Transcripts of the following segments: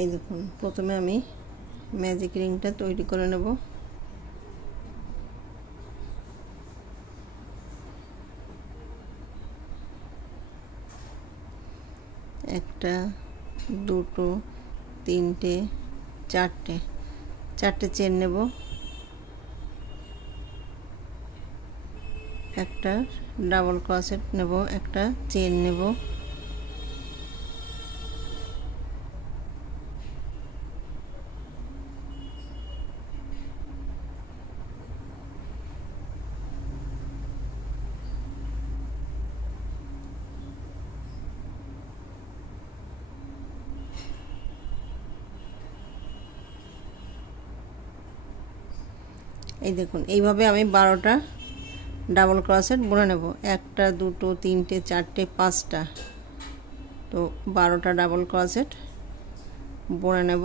এই দেখুন প্রথমে আমি ম্যাজিক রিংটা তৈরি করে নেব। একটা, দুটো, তিনটে, চারটে চেন নেব। একটা ডাবল ক্রোশেট নেব, একটা চেন নেব, এই দেখুন এইভাবে আমি 12টা ডাবল ক্রোশেট বুনে নেব। একটা, দুটো, তিনটে, চারটে, 5টা, তো 12টা ডাবল ক্রোশেট বুনে নেব।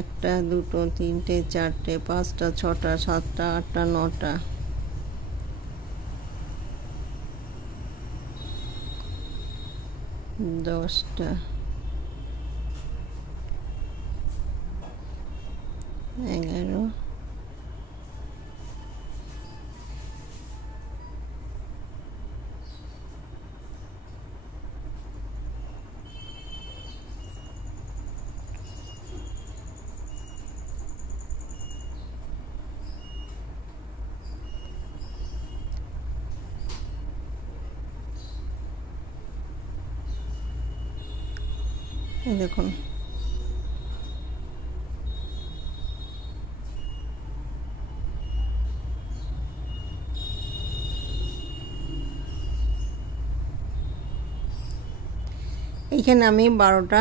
একটা, দুটো, তিনটে, চারটে, 5টা, 6টা, 7টা, 8টা, 9টা, 10টা, 11, এই দেখুন এইখানে আমি 12টা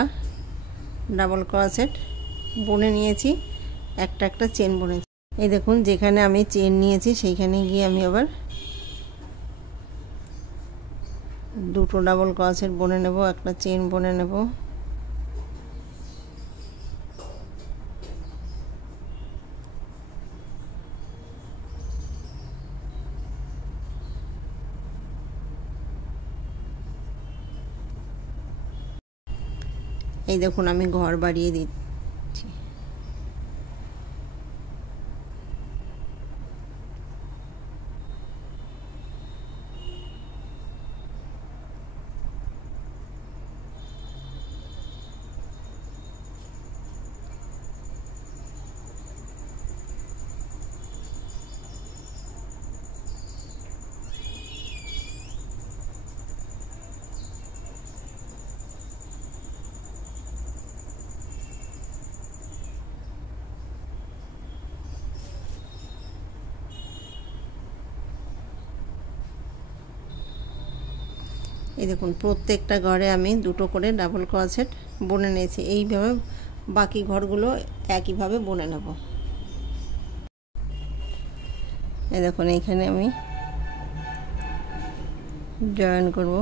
ডাবল ক্রোশেট বুনে নিয়েছি, একটা চেন বুনেছি। এই দেখুন যেখানে আমি চেন নিয়েছি সেইখানে গিয়ে আমি আবার 2টো ডাবল ক্রোশেট বুনে নেব, একটা চেন বুনে নেব। এই দেখুন আমি ঘর বাড়িয়ে দিচ্ছি। এই দেখুন প্রত্যেকটা ঘরে আমি 2টো করে ডাবল ক্রোশেট বুনে নিয়েছি। এইভাবে বাকি ঘরগুলো একইভাবে বুনে নেব। এই দেখুন এইখানে আমি জয়েন করব।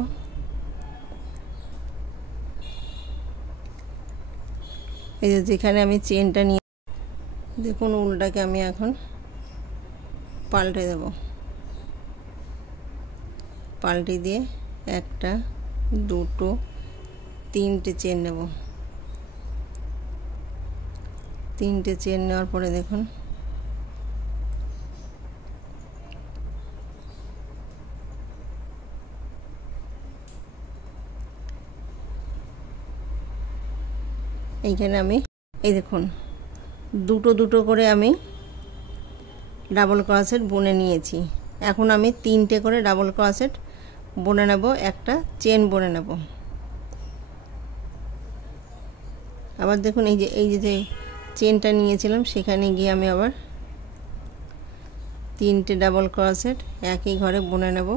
এই যে যেখানে আমি চেনটা নিয়ে দেখুন উল্টাকে আমি এখন পাল্টে দেব। পাল্টে দিয়ে একটা, দুটো, তিনটে চেন নেব। তিনটে চেন নেওয়ার পরে দেখুন এইখানে আমি এই দেখুন দুটো করে আমি ডাবল ক্রোশেট বুনে নিয়েছি। এখন আমি 3টে করে ডাবল ক্রোশেট বুনে নেব, একটা চেন বুনে নেব। আবার দেখুন এই যে চেনটা নিয়েছিলাম সেখানে গিয়ে আমি আবার 3টে ডাবল ক্রোশেট একই ঘরে বুনে নেব।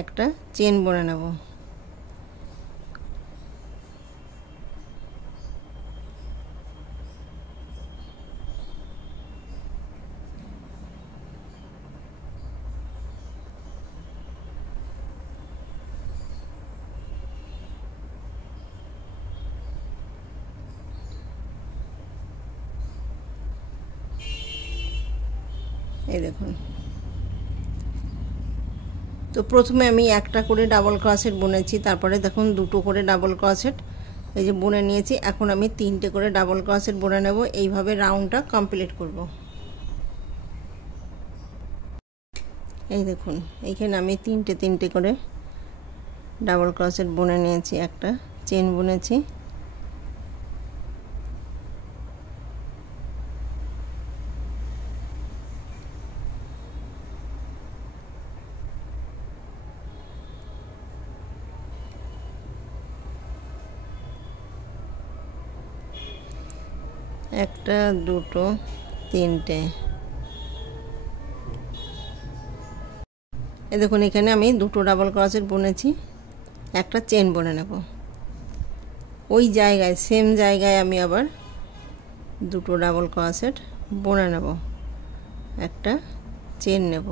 একটা চেন বুনে নেব। এই দেখুন, তো প্রথমে আমি একটা করে ডাবল ক্রোশেট বুনেছি, তারপরে দেখুন দুটো করে ডাবল ক্রোশেট এই যে বুনে নিয়েছি। এখন আমি তিনটে করে ডাবল ক্রোশেট বুনে নেব। এইভাবে রাউন্ডটা কমপ্লিট করব। এই দেখুন, এইখানে আমি তিনটে করে ডাবল ক্রোশেট বুনে নিয়েছি, একটা চেন বুনেছি। একটা, দুটো, তিনটে। এই দেখুন, এখানে আমি দুটো ডাবল ক্রোশেট বুনেছি, একটা চেন বুনে নেব। ওই জায়গায় সেম জায়গায় আমি আবার দুটো ডাবল ক্রোশেট বুনে নেব, একটা চেন নেব।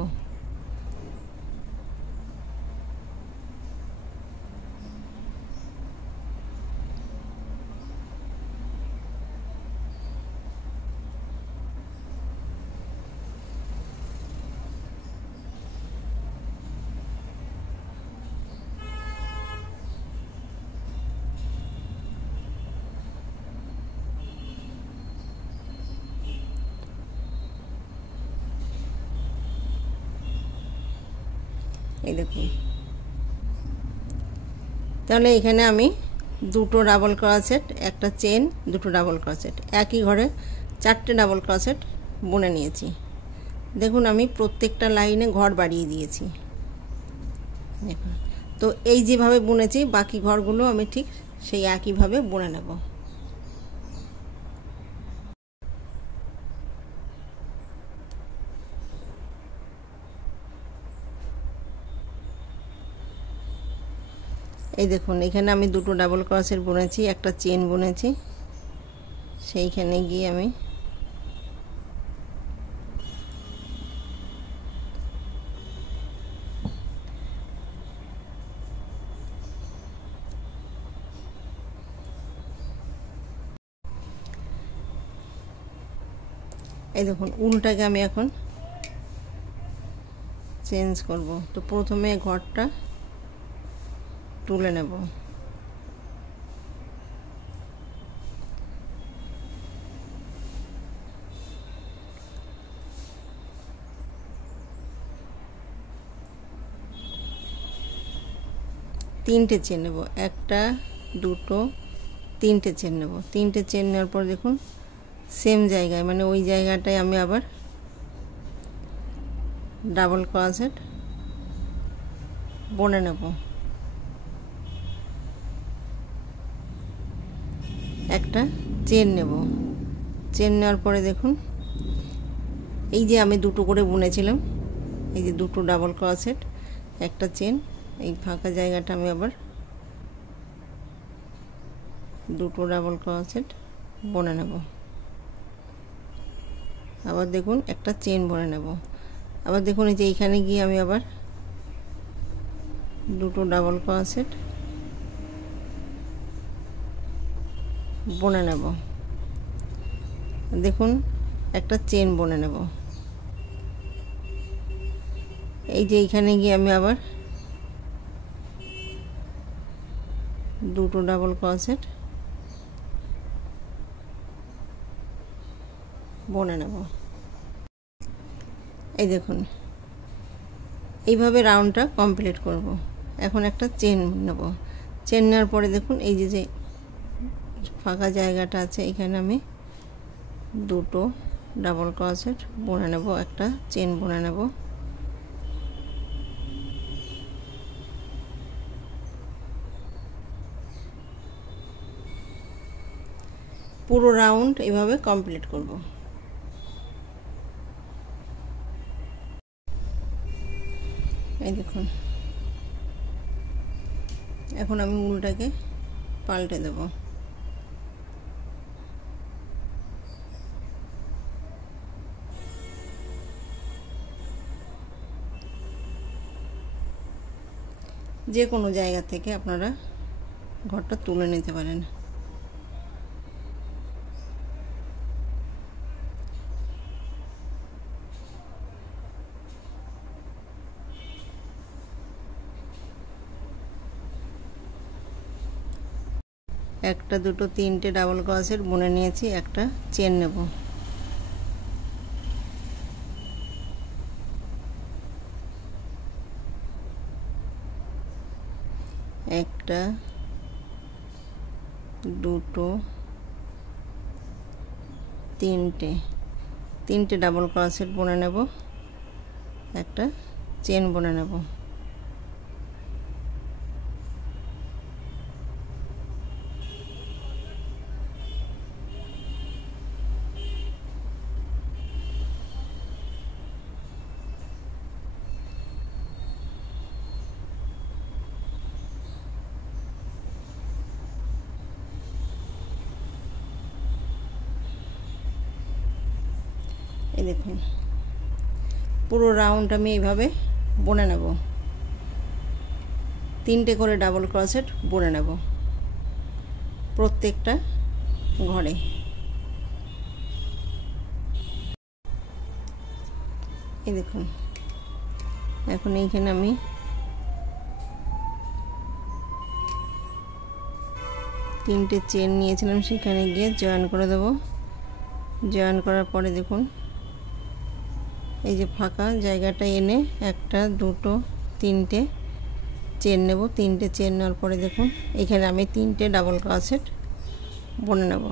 এই দেখুন, তাহলে এখানে আমি দুটো ডাবল ক্রোশেট, একটা চেন, দুটো ডাবল ক্রোশেট, একই ঘরে চারটে ডাবল ক্রোশেট বুনে নিয়েছি। দেখুন, আমি প্রত্যেকটা লাইনে ঘর বাড়িয়ে দিয়েছি। দেখুন, তো এই যেভাবে বুনেছি বাকি ঘরগুলো আমি ঠিক সেই একইভাবে বুনে নেব। এই দেখুন, এখানে আমি দুটো ডাবল ক্রোশেট বুনেছি, একটা চেন বুনেছি। সেইখানে গিয়ে আমি এই দেখুন, উল্টাকে আমি এখন চেঞ্জ করব। তো প্রথমে ঘরটা তুলে নেব। তিনটে চেন নেব, একটা, দুটো, তিনটে চেন নেব। তিনটে চেন নেওয়ার পর দেখুন সেম জায়গায়, মানে ওই জায়গাটায় আমি আবার ডাবল ক্রোশেট বুনে নেব। একটা চেন নেব। চেন নেওয়ার পরে দেখুন, এই যে আমি দুটো করে বুনেছিলাম, এই যে দুটো ডাবল ক্রোশেট, একটা চেন, এই ফাঁকা জায়গাটা আমি আবার দুটো ডাবল ক্রোশেট বুনে নেব। আবার দেখুন একটা চেন বুনে নেব। আবার দেখুন, এই যে এইখানে গিয়ে আমি আবার দুটো ডাবল ক্রোশেট বুনে নেব। দেখুন একটা চেন বুনে নেব। এই যে এইখানে গিয়ে আমি আবার দুটো ডাবল ক্রোশেট বুনে নেব। এই দেখুন, এইভাবে রাউন্ডটা কমপ্লিট করব। এখন একটা চেন নেব। চেন নেওয়ার পরে দেখুন, এই যে যে ফাঁকা জায়গাটা আছে, এখানে আমি দুটো ডাবল ক্রোশেট বুনে নেব, একটা চেন বুনে নেব। পুরো রাউন্ড এইভাবে কমপ্লিট করব। এই দেখুন, এখন আমি উলটাকে পাল্টে দেব। যে কোনো জায়গা থেকে আপনারা ঘরটা তুলে নিতে পারেন। একটা দুটো তিনটে ডাবল ক্রোশেট বুনে নিয়েছি, একটা চেন নেব। একটা দুটো তিনটে ডাবল ক্রোশেট বুনে নেব, একটা চেন বুনে নেব। এই দেখুন পুরো রাউন্ড আমি এইভাবে বুনে নেব, তিনটে করে ডাবল ক্রোশেট বুনে নেব প্রত্যেকটা ঘরে। এই দেখুন এখন এইখানে আমি তিনটে চেন নিয়েছিলাম, সেখানে গিয়ে জয়েন করে দেব। জয়েন করার পরে দেখুন এই যে ফাঁকা জায়গাটা এনে একটা দুটো তিনটে চেন নেব। তিনটে চেন নেওয়ার পরে দেখুন এখানে আমি তিনটে ডাবল ক্রোশেট বুনে নেব।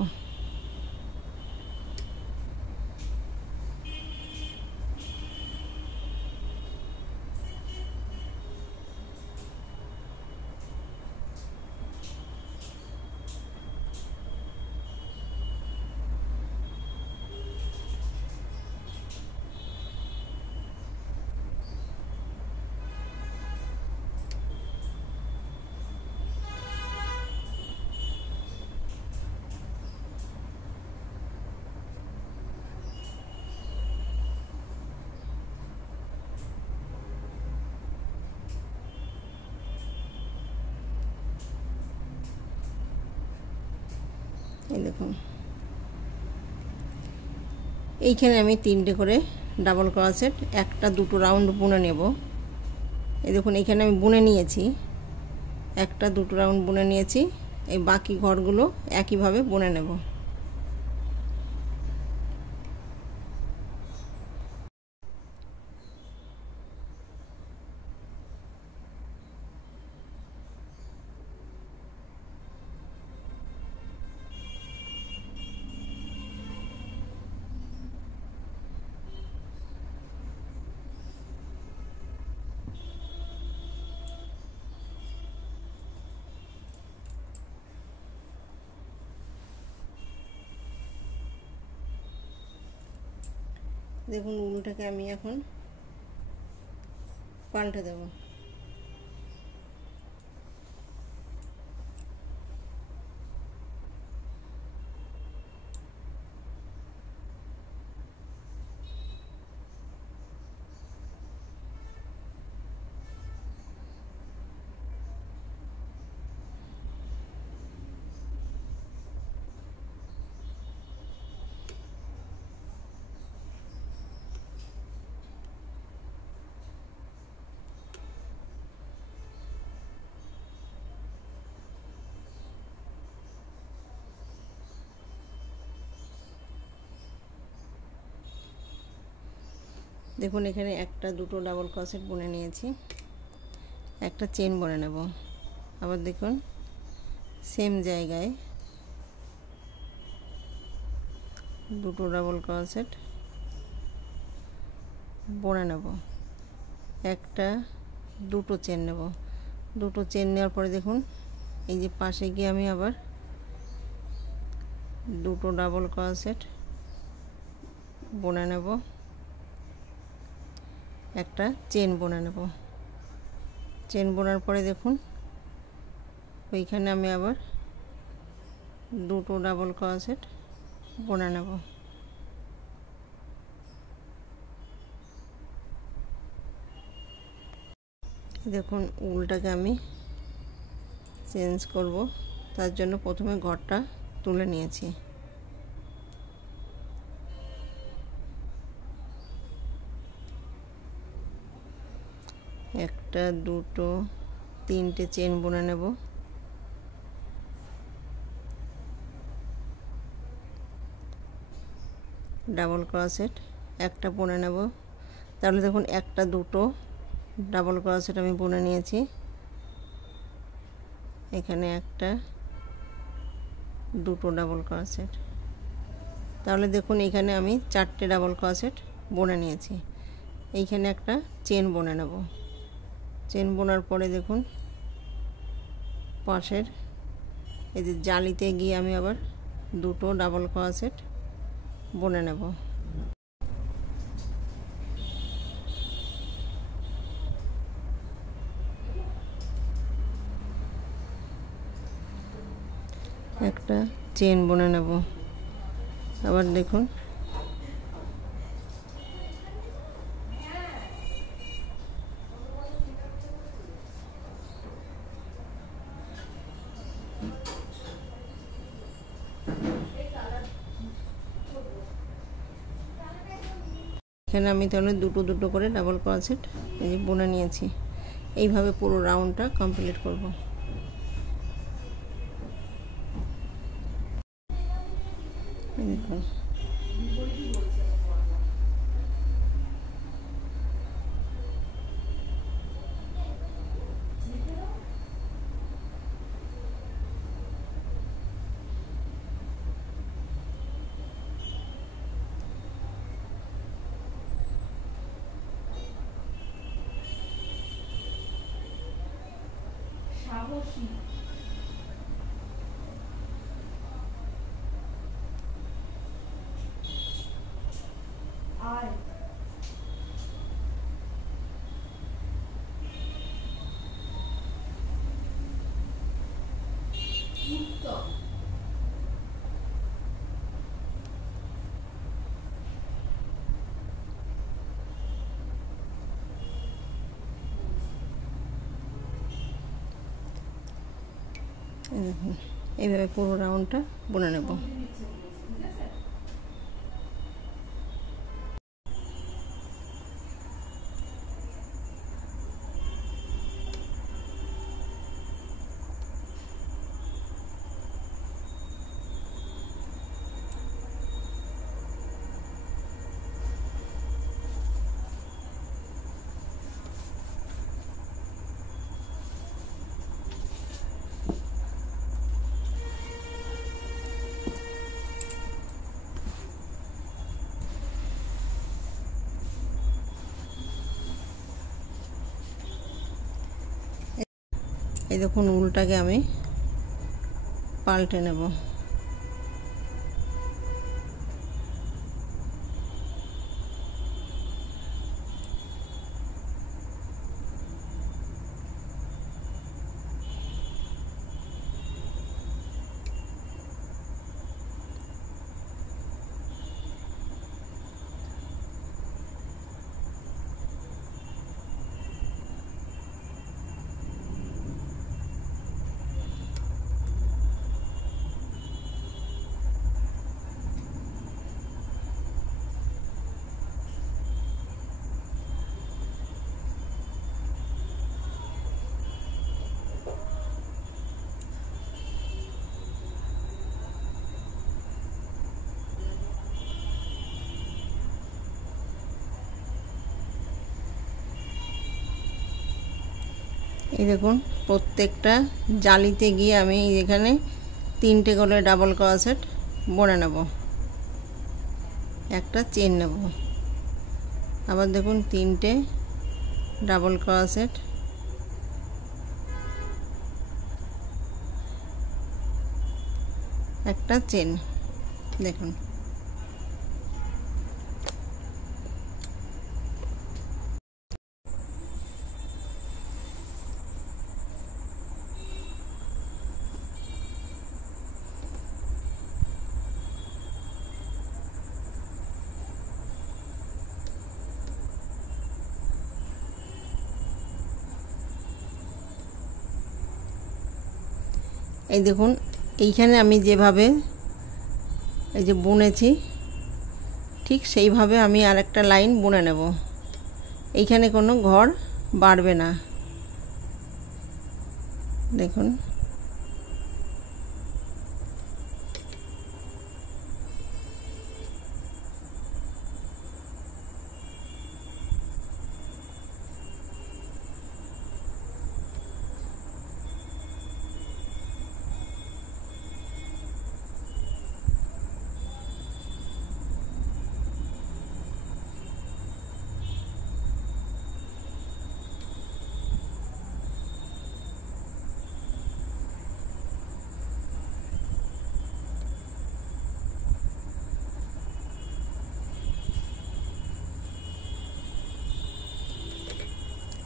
এই দেখুন এইখানে আমি তিনটে করে ডাবল ক্রোশেট একটা দুটো রাউন্ড বুনে নেব। এই দেখুন এইখানে আমি বুনে নিয়েছি, একটা দুটো রাউন্ড বুনে নিয়েছি। এই বাকি ঘরগুলো একইভাবে বুনে নেব। দেখুন উলটাকে আমি এখন পাল্টে দেব। দেখুন এখানে একটা দুটো ডাবল ক্রোশেট বুনে নিয়েছি, একটা চেন বুনে নেব। আবার দেখুন সেম জায়গায় দুটো ডাবল ক্রোশেট বুনে নেব, একটা দুটো চেন নেব। দুটো চেন নেওয়ার পরে দেখুন এই যে পাশে গিয়ে আমি আবার দুটো ডাবল ক্রোশেট বুনে নেব, একটা চেন বুনে নেব। চেন বোনার পরে দেখুন ওইখানে আমি আবার দুটো ডাবল ক্রোশেট বুনে নেব। দেখুন উলটাকে আমি চেঞ্জ করব, তার জন্য প্রথমে ঘরটা তুলে নিয়েছি। একটা দুটো তিনটে চেন বুনে নেব। ডাবল ক্রোশেট একটা বুনে নেব। তাহলে দেখুন একটা দুটো ডাবল ক্রোশেট আমি বুনে নিয়েছি। এখানে একটা দুটো ডাবল ক্রোশেট, তাহলে দেখুন এখানে আমি চারটে ডাবল ক্রোশেট বুনে নিয়েছি। এইখানে একটা চেন বুনে নেব। চেন বোনার পরে দেখুন পাশের এই যে জালিতে গিয়ে আমি আবার দুটো ডাবল ক্রোশেট বুনে নেব। একটা চেন বুনে নেব। আবার দেখুন এখানে আমি তাহলে দুটো দুটো করে ডাবল ক্রোশেট বুনে নিয়েছি। এইভাবে পুরো রাউন্ডটা কমপ্লিট করব। দেখুন দেখুন এইভাবে পুরো রাউন্ডটা বুনে নেব। এই দেখুন উলটাকে আমি পাল্টে নেব। এই দেখুন প্রত্যেকটা জালিতে গিয়ে আমি এখানে তিনটে করে ডাবল ক্রোশেট বুনে নেব, একটা চেন নেব। আবার দেখুন তিনটে ডাবল ক্রোশেট, একটা চেন। দেখুন এই দেখুন এইখানে আমি যেভাবে এই যে বুনেছি ঠিক সেইভাবে আমি আরেকটা লাইন বুনে নেব। এইখানে কোনো ঘর বাড়বে না, দেখুন।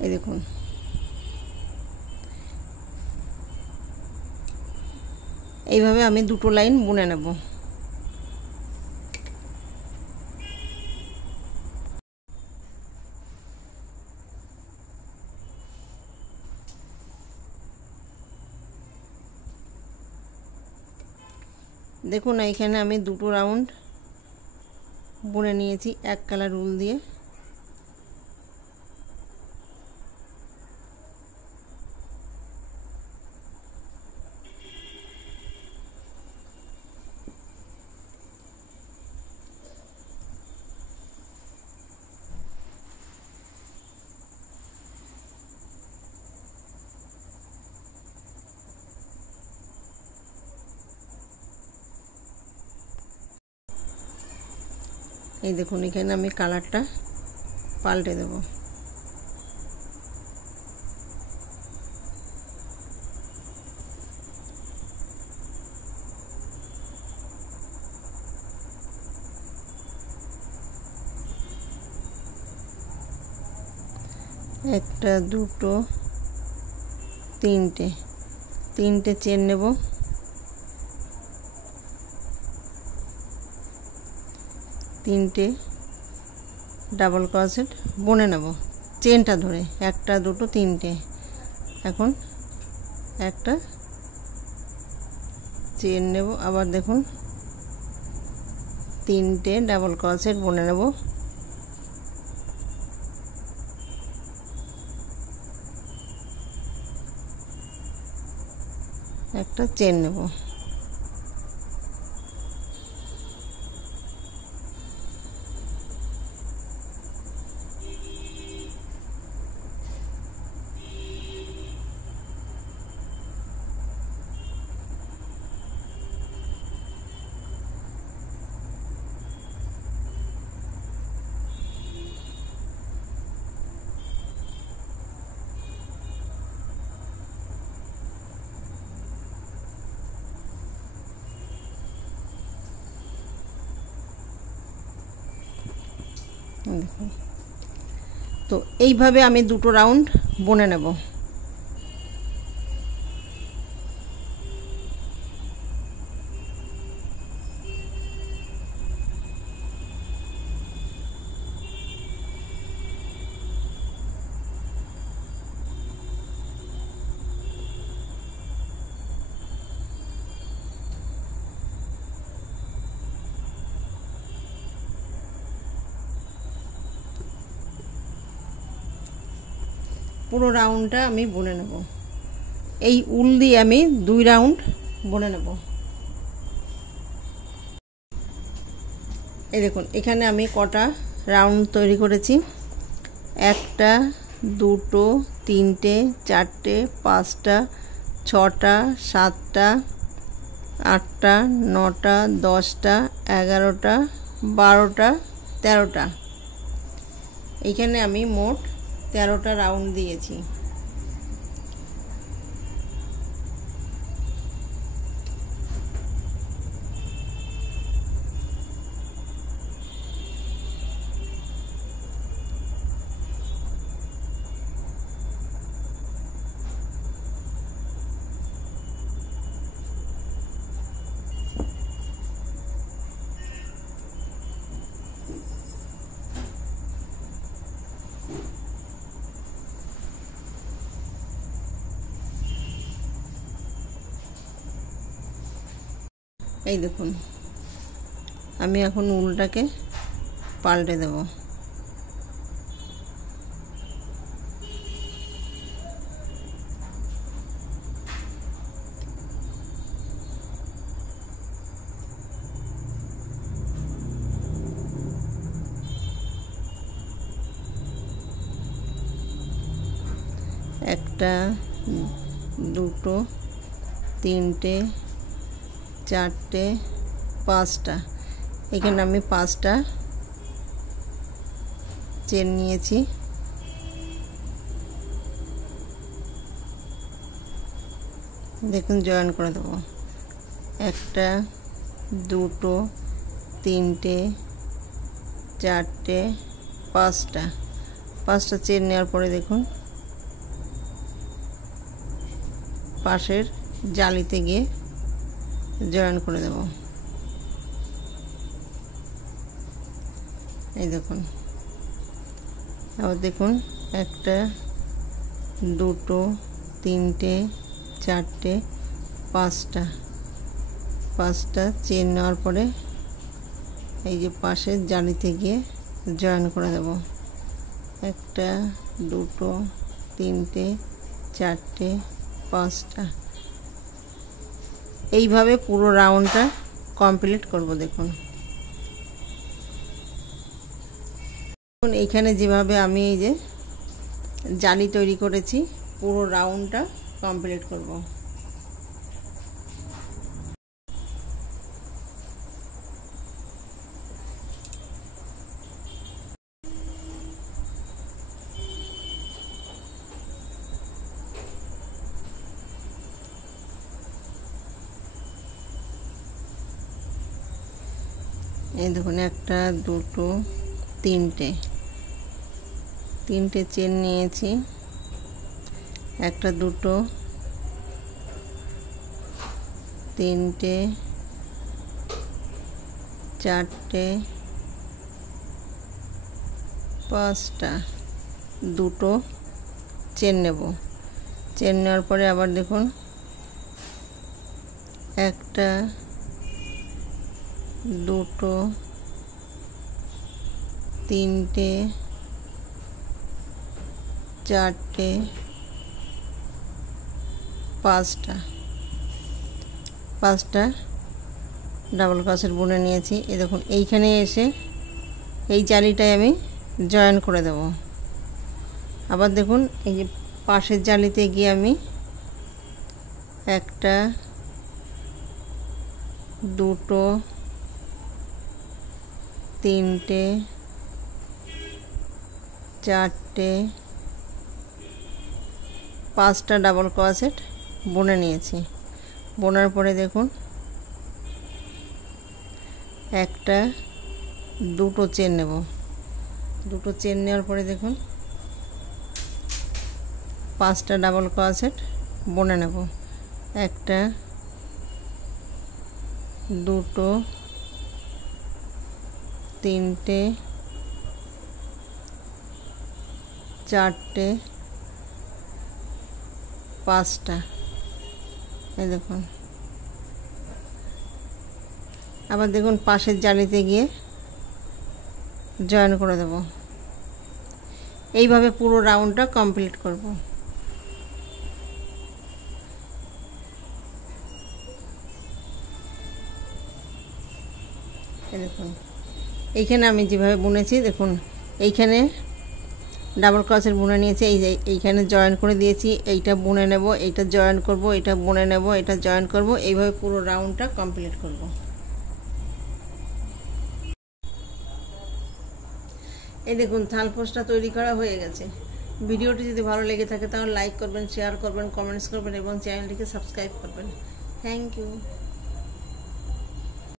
এই দেখুন এইভাবে আমি দুটো লাইন বুনে নেব। দেখুন এইখানে আমি দুটো রাউন্ড বুনে নিয়েছি এক কালার উল দিয়ে। এই দেখুন এখানে আমি কালারটা পাল্টে দেব। একটা দুটো তিনটে চেন নেব। তিনটে ডাবল ক্রোশেট বুনে নেব চেনটা ধরে, একটা দুটো তিনটে। এখন একটা চেন নেব, আবার দেখুন তিনটে ডাবল ক্রোশেট বুনে নেব। একটা চেন নেব। তো এইভাবে আমি দুটো রাউন্ড বুনে নেব। পুরো রাউন্ডটা আমি বুনে নেব। এই উল দিয়ে আমি 2 রাউন্ড বুনে নেব। এই দেখুন এখানে আমি কটা রাউন্ড তৈরি করেছি। একটা দুটো তিনটে চারটে পাঁচটা ছটা সাতটা আটটা নটা 10টা 11টা 12টা 13টা। এইখানে আমি মোট 13টা রাউন্ড দিয়েছি। এই দেখুন আমি এখন উলটাকে পাল্টে দেব। একটা, দুটো, তিনটে, চারটে, পাঁচটা। এখানে আমি 5টা চেন নিয়েছি। দেখুন জয়েন করে দেবো। একটা, দুটো, তিনটে, চারটে, পাঁচটা চেন নেওয়ার পরে দেখুন পাশের জালিতে গিয়ে জয়েন করে দেব। এই দেখুন আবার দেখুন একটা, দুটো, তিনটে, চারটে, পাঁচটা চেন নেওয়ার পরে এই যে পাশের জালিতে গিয়ে জয়েন করে দেব। একটা, দুটো, তিনটে, চারটে, পাঁচটা। এইভাবে পুরো রাউন্ডটা কমপ্লিট করব। দেখুন এইখানে যেভাবে আমি এই যে জালি তৈরি করেছি পুরো রাউন্ডটা কমপ্লিট করব। এই দেখুন একটা, দুটো, তিনটে চেন নিয়েছি। একটা, দুটো, তিনটে, চারটে, পাঁচটা, দুটো চেন নেব। চেন নেওয়ার পরে আবার দেখুন একটা, দুটো, তিনটে, চারটে, পাঁচটা ডাবল ক্রোশেট বুনে নিয়েছি। এই দেখুন এইখানে এসে এই জালিটায় আমি জয়েন করে দেব। আবার দেখুন এই যে পাশের জালিতে গিয়ে আমি একটা, দুটো, তিনটে, চারটে, পাঁচটা ডাবল ক্রোশেট বুনে নিয়েছি। বোনার পরে দেখুন একটা, দুটো চেন নেব। দুটো চেন নেওয়ার পরে দেখুন পাঁচটা ডাবল ক্রোশেট বুনে নেব। একটা, দুটো, তিনটে, চারটে, পাঁচটা। এই দেখুন আবার দেখুন পাশের জালিতে গিয়ে জয়েন করে দেব। এইভাবে পুরো রাউন্ডটা কমপ্লিট করব। দেখুন এইখানে আমি যেভাবে বুনেছি দেখুন এইখানে ডাবল ক্রোশেট বুনে নিয়েছি। এইখানে জয়েন করে দিয়েছি। এইটা বুনে নেব, এইটা জয়েন করব, এটা বুনে নেব, এটা জয়েন করব। এইভাবে পুরো রাউন্ডটা কমপ্লিট করব। এই দেখুন থালপোসটা তৈরি করা হয়ে গেছে। ভিডিওটি যদি ভালো লেগে থাকে তাহলে লাইক করবেন, শেয়ার করবেন, কমেন্টস করবেন এবং চ্যানেলটিকে সাবস্ক্রাইব করবেন। Thank you.